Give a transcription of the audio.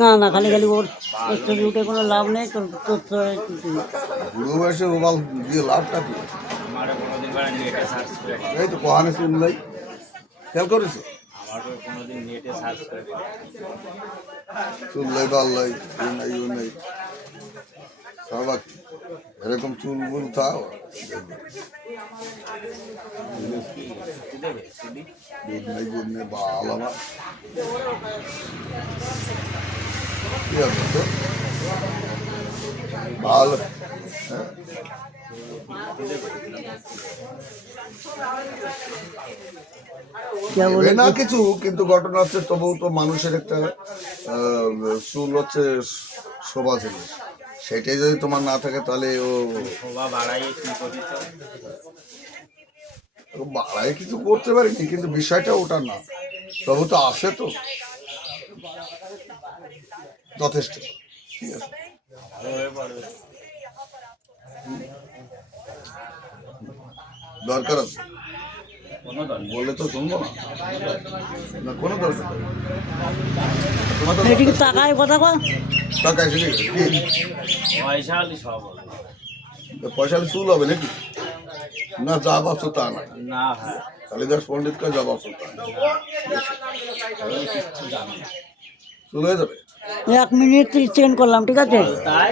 না না, খালি খালি ওর স্টোরি উঠে কোনো লাভ নেই। তোর তোর বুড়ো বয়সে মোবাইল দিয়ে লাভটা কি? আমার কোনোদিন নেটে সার্চ করে এই তো কহানে শুনলাই খেয়াল করেছো? আমার কোনোদিন নেটে সার্চ করে শুনলাই বাল্লাই নাই ও নাই সবাক এরকম চুল বুল থাও দুধ নাই বাল আমার কি হবে তো ভালো হবে না কিছু, কিন্তু ঘটনা হচ্ছে তবুও তো মানুষের একটা চুল হচ্ছে শোভা জিনিস, সেটাই যদি তোমার না থাকে তাহলে ও শোভা বাড়াই কি করি তো বাড়াই কিছু করতে পারিনি, কিন্তু বিষয়টা ওটা না, তবু তো আসে তো যথেষ্ট। ঠিক আছে, দরকার আছে বললে তো শুনবো না, না কোনো দরকার নেই। তোমার তো এদিকে তাকায় কথা কয়। টাকা এসে কি পয়সা হলে সব হবে পয়সা হলে চুল হবে নাকি? না যা ভাবছো তা না, না। হ্যাঁ, কালিদাস পণ্ডিত কা যা ভাবছো তা না, কিছু জানি না চুল হয়ে যাবে। 1 মিনিট 30 সেকেন্ড করলাম, ঠিক আছে? তাই